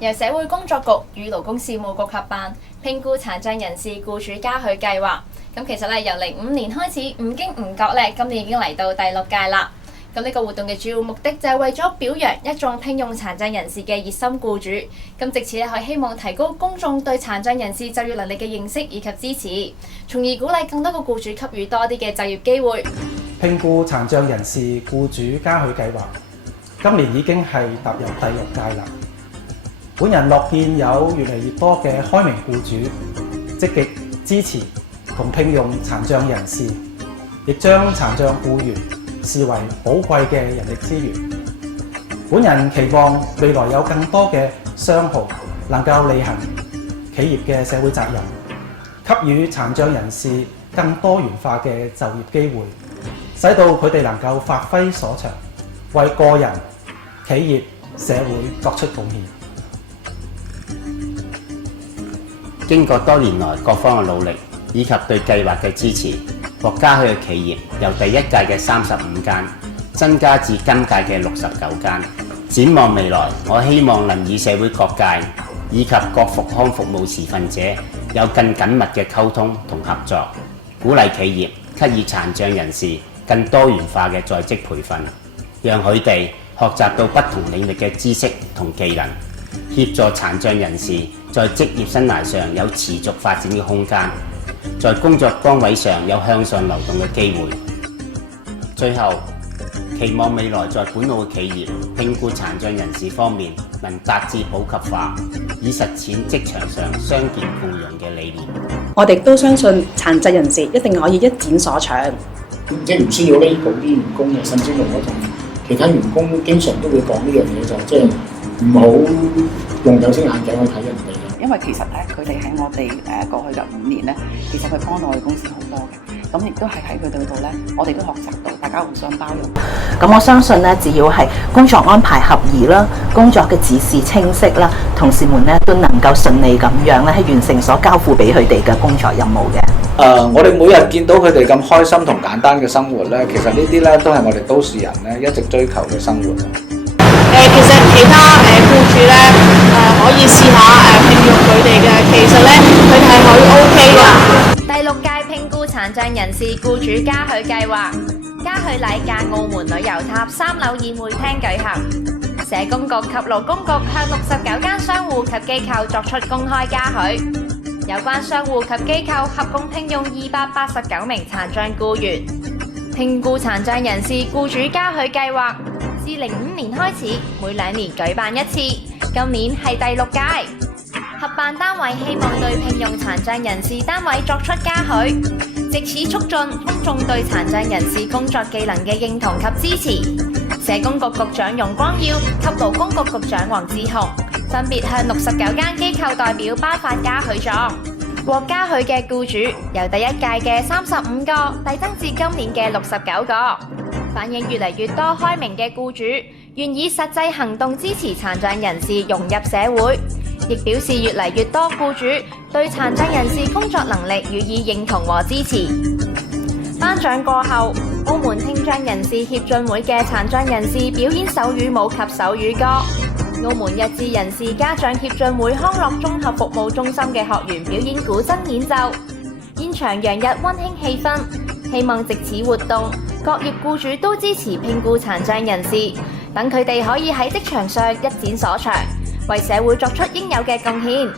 由社會工作局與勞工事務局合辦評估殘障人士僱主嘉許計劃。咁其實咧由05年開始，唔經唔覺咧，今年已經嚟到第6屆啦。咁呢個活動嘅主要目的就係為咗表揚一眾聘用殘障人士嘅熱心僱主。咁藉此咧係希望提高公眾對殘障人士就業能力嘅認識以及支持，從而鼓勵更多個僱主給予多啲嘅就業機會。評估殘障人士僱主嘉許計劃，今年已經係踏入第6屆啦。本人樂見有越嚟越多嘅開明僱主積極支持同聘用殘障人士，亦將殘障僱員視為寶貴嘅人力資源。本人期望未來有更多嘅商號能夠履行企業嘅社會責任，給予殘障人士更多元化嘅就業機會，使到佢哋能夠發揮所長，為個人、企業、社會作出貢獻。經過多年來各方嘅努力以及對計劃嘅支持，獲嘉許嘅企業由第1屆嘅35間增加至今屆嘅69間。展望未來，我希望能與社會各界以及各復康服務持份者有更緊密嘅溝通同合作，鼓勵企業給予殘障人士更多元化嘅在職培訓，讓佢哋學習到不同領域嘅知識同技能，協助殘障人士在職業生涯上有持續發展嘅空間，在工作崗位上有向上流動嘅機會。最後，期望未來在本澳嘅企業聘僱殘障人士方面能達至普及化，以實踐職場上傷健共融嘅理念。我哋都相信殘疾人士一定可以一展所長，即係唔需要呢個啲員工嘅，甚至乎我同其他員工經常都會講呢樣嘢，就即係唔好用有色眼鏡去睇人哋。因為其實咧，佢哋喺我哋過去嘅5年咧，其實佢幫到我哋公司好多嘅。咁亦都係喺佢哋度咧，我哋都學習到，大家互相包容。咁我相信咧，只要係工作安排合宜啦，工作嘅指示清晰啦，同事們咧都能夠順利咁樣咧，係完成所交付俾佢哋嘅工作任務嘅。我哋每日見到佢哋咁開心同簡單嘅生活咧，其實呢啲咧都係我哋都市人咧一直追求嘅生活。其實其他僱主咧可以試下聘用佢哋嘅，其實咧佢哋係可以 OK 㗎。第6屆評估殘障人士僱主嘉許計劃，嘉許禮價澳門旅遊塔3樓宴會廳舉行。社工局及勞工局向69間商戶及機構作出公開嘉許，有關商戶及機構合共聘用289名殘障僱員。評估殘障人士僱主嘉許計劃自05年開始，每2年舉辦一次，今年係第6屆。合辦單位希望對聘用殘障人士單位作出嘉許，藉此促進公眾對殘障人士工作技能嘅認同及支持。社工局局長容光耀及勞工局局長黃志雄分別向69間機構代表頒發嘉許狀。獲嘉許嘅僱主由第1屆嘅35個遞增至今年嘅69個，反映越嚟越多開明嘅僱主願以實際行動支持殘障人士融入社會，亦表示越嚟越多僱主對殘障人士工作能力予以認同和支持。頒獎過後，澳門聽障人士協進會嘅殘障人士表演手語舞及手語歌，澳門弱智人士家長協進會康樂綜合服務中心嘅學員表演古箏演奏，現場洋溢溫馨氣氛。希望藉此活動，各業僱主都支持聘僱殘障人士，等佢哋可以喺職場上一展所長，為社會作出應有嘅貢獻。